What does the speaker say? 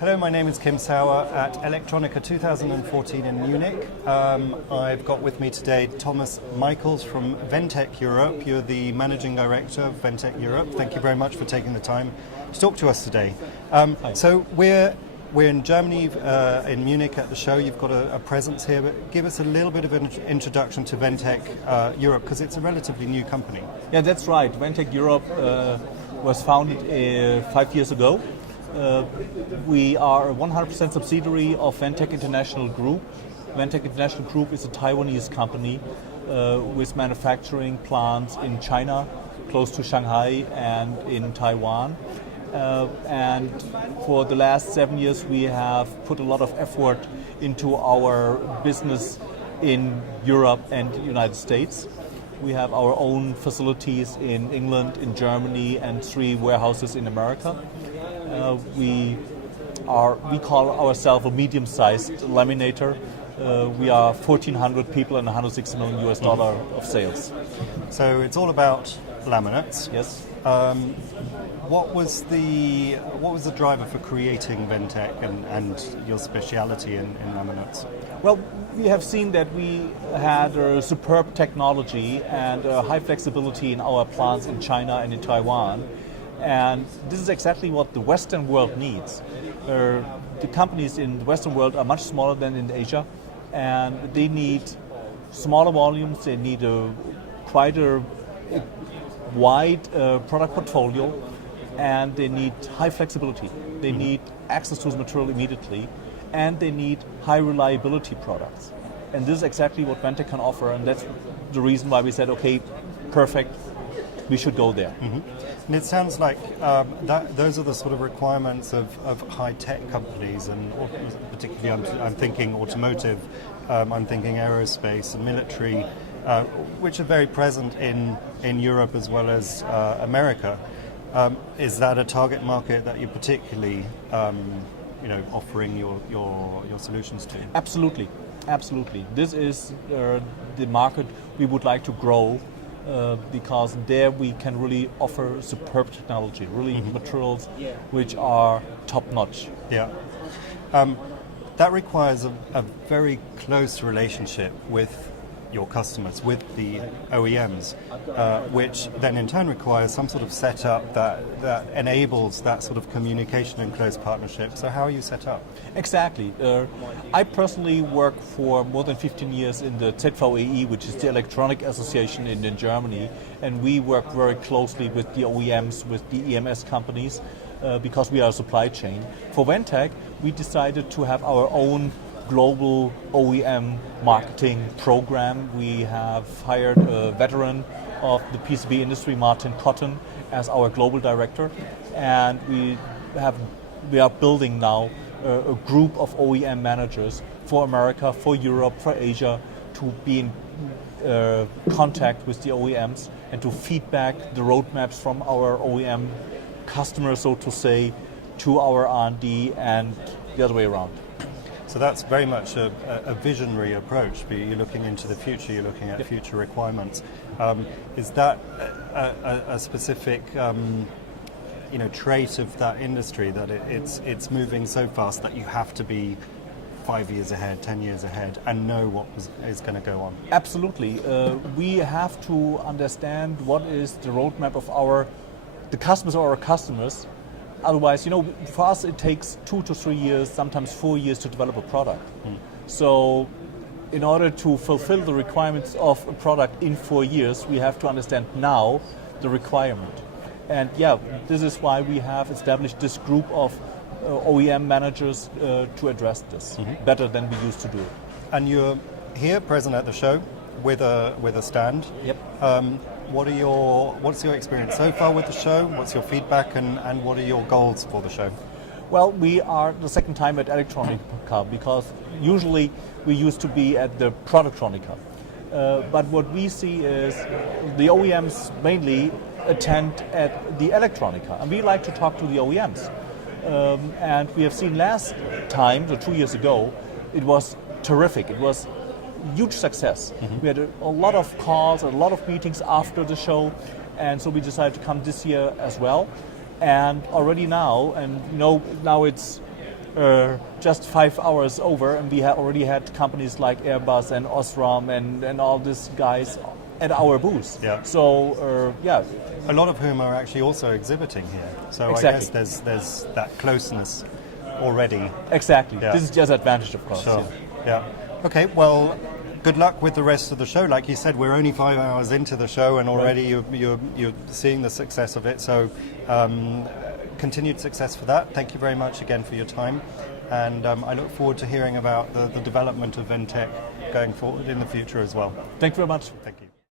Hello, my name is Kim Sauer at Electronica 2014 in Munich. I've got with me today Thomas Michels from Ventec Europe. You're the Managing Director of Ventec Europe. Thank you very much for taking the time to talk to us today. So we're in Germany, in Munich at the show. You've got a presence here, but give us a little bit of an introduction to Ventec Europe, because it's a relatively new company. Yeah, that's right. Ventec Europe was founded 5 years ago. We are a 100% subsidiary of Ventec International Group. Ventec International Group is a Taiwanese company with manufacturing plants in China, close to Shanghai, and in Taiwan. And for the last 7 years we have put a lot of effort into our business in Europe and the United States. We have our own facilities in England, in Germany, and 3 warehouses in America. We call ourselves a medium-sized laminator. We are 1,400 people and $160 million of sales. So it's all about laminates. Yes. What was the driver for creating Ventec and your speciality in laminates? Well, we have seen that we had a superb technology and high flexibility in our plants in China and in Taiwan. And this is exactly what the Western world needs. The companies in the Western world are much smaller than in Asia, and they need smaller volumes, they need quite a wide product portfolio, and they need high flexibility. They need access to the material immediately, and they need high reliability products. And this is exactly what Ventec can offer, and that's the reason why we said, okay, perfect, we should go there. Mm-hmm. And it sounds like those are the sort of requirements of high-tech companies, and particularly I'm thinking automotive, I'm thinking aerospace and military, which are very present in Europe as well as America. Is that a target market that you're particularly offering your solutions to? Absolutely. This is the market we would like to grow, because there we can really offer superb technology, really materials which are top-notch. Yeah. That requires a very close relationship with your customers, with the OEMs, which then in turn requires some sort of setup that enables that sort of communication and close partnership. So how are you set up? Exactly. I personally work for more than 15 years in the ZVEI, which is the Electronic Association in Germany, and we work very closely with the OEMs, with the EMS companies, because we are a supply chain. For Ventec, we decided to have our own global OEM marketing program. We have hired a veteran of the PCB industry, Martin Cotton, as our global director, and we are building now a group of OEM managers for America, for Europe, for Asia, to be in contact with the OEMs and to feedback the roadmaps from our OEM customers, so to say, to our R&D and the other way around. So that's very much a visionary approach. You're looking into the future, you're looking at future requirements. Is that a specific trait of that industry, that it's moving so fast that you have to be 5 years ahead, 10 years ahead, and know what is going to go on? Absolutely. We have to understand what is the roadmap of the customers or our customers. Otherwise, for us it takes 2 to 3 years, sometimes 4 years to develop a product. So in order to fulfill the requirements of a product in 4 years, we have to understand now the requirement. And this is why we have established this group of OEM managers to address this better than we used to do. And you're here present at the show with a stand. Yep. What's your experience so far with the show? What's your feedback, and what are your goals for the show? Well, we are the second time at Electronica, because usually we used to be at the Productronica. But what we see is the OEMs mainly attend at the Electronica, and we like to talk to the OEMs. And we have seen last time, so 2 years ago, it was terrific. It was huge success. We had a lot of calls, a lot of meetings after the show, and so we decided to come this year as well. And already now, and now it's just 5 hours over, and we already had companies like Airbus and Osram and all these guys at our booth. Yeah. So yeah, a lot of whom are actually also exhibiting here. So Exactly. I guess there's that closeness already. exactly. Yeah. This is just advantage, of course. Sure. Yeah. Yeah. Okay. Well, good luck with the rest of the show. Like you said, we're only 5 hours into the show, and already you're seeing the success of it. So, continued success for that. Thank you very much again for your time, and I look forward to hearing about the development of Ventec going forward in the future as well. Thank you very much. Thank you.